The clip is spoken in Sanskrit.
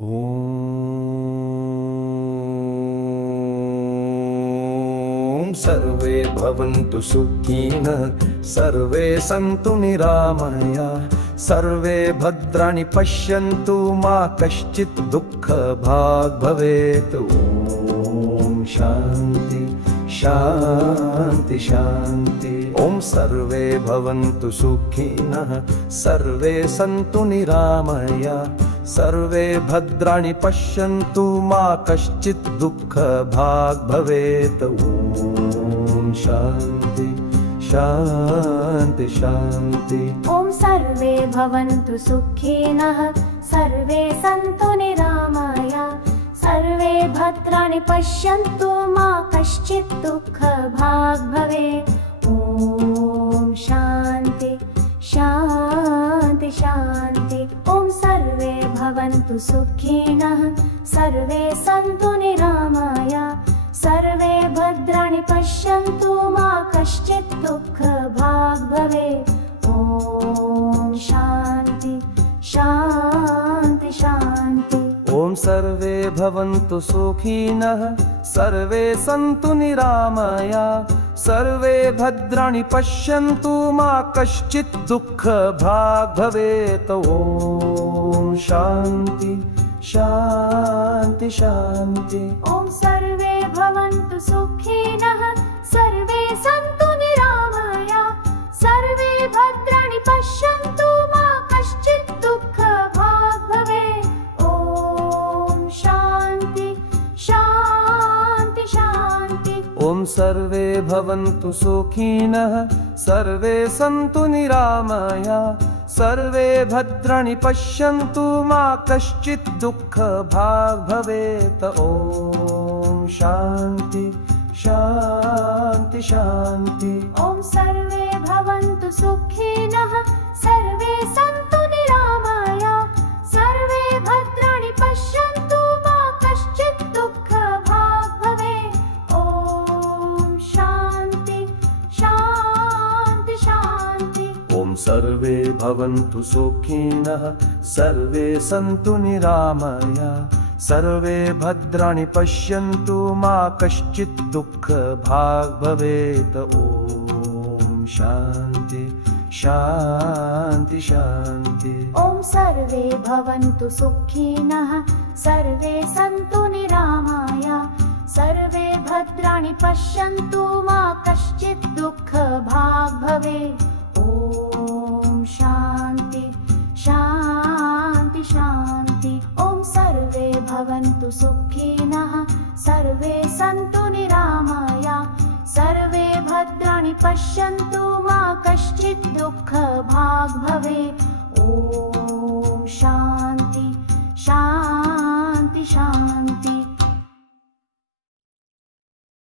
ॐ सर्वे भवन्तु सुखिनः, सर्वे सन्तु निरामयाः, सर्वे भद्राणि पश्यन्तु, मा कश्चित् दुःखभाग् भवेत्। ॐ शान्ति शान्ति शान्ति। ॐ सर्वे भवन्तु सुखिनः, सर्वे सन्तु निरामयाः, सर्वे भद्राणि पश्यन्तु, मा कश्चित् दुःखभाग् भवेत्। ॐ शान्ति शान्ति शान्ति। ॐ सर्वे भवन्तु सुखिनः, सर्वे सन्तु निरामयाः, सर्वे भद्राणि पश्यन्तु, मा कश्चित् दुःखभाग् भवेत्। ॐ शान्ति शान्ति शान्ति। ॐ सर्वे भवन्तु सुखिनः, सर्वे सन्तु निरामयाः, सर्वे भद्राणि पश्यन्तु, मा कश्चित् दुःखभाग् भवेत्। ॐ शान्ति शान्ति शान्ति। ॐ सर्वे भवन्तु सुखिनः, सर्वे सन्तु निरामयाः, सर्वे भद्राणि पश्यन्तु, मा कश्चित् दुःखभाग् भवेत्। ॐ शान्ति शान्ति शान्ति। ॐ सर्वे भवन्तु सुखिनः, सर्वे सन्तु निरामयाः, सर्वे भद्राणि पश्यन्तु, मा कश्चित् दुःखभाग् भवेत्। ॐ शान्ति शान्ति शान्ति। ॐ सर्वे भवन्तु सुखिनः, सर्वे सन्तु निरामयाः, सर्वे भद्राणि पश्यन्तु, मा कश्चित् दुःखभाग् भवेत्। ॐ शान्ति शान्ति शान्ति। ॐ सर्वे भवन्तु सुखिनः, सर्वे सन्तु निरामयाः, सर्वे भद्राणि पश्यन्तु, मा कश्चित् दुःखभाग् भवेत्। ॐ शान्ति शान्ति शान्ति। ॐ सर्वे भवन्तु सुखिनः, सर्वे सन्तु निरामयाः, सर्वे भद्राणि पश्यन्तु, मा कश्चित् दुःखभाग् भवेत्। ॐ शान्ति शान्ति शान्ति। ॐ सर्वे भवन्तु सुखिनः, सर्वे सन्तु निरामयाः, सर्वे भद्राणि पश्यन्तु, मा कश्चित् दुःखभाग् भवेत्। ॐ शान्ति शान्ति शान्ति। ॐ सर्वे भवन्तु सुखिनः, सर्वे सन्तु निरामयाः, सर्वे भद्राणि पश्यन्तु, मा कश्चित् दुःखभाग् भवेत्।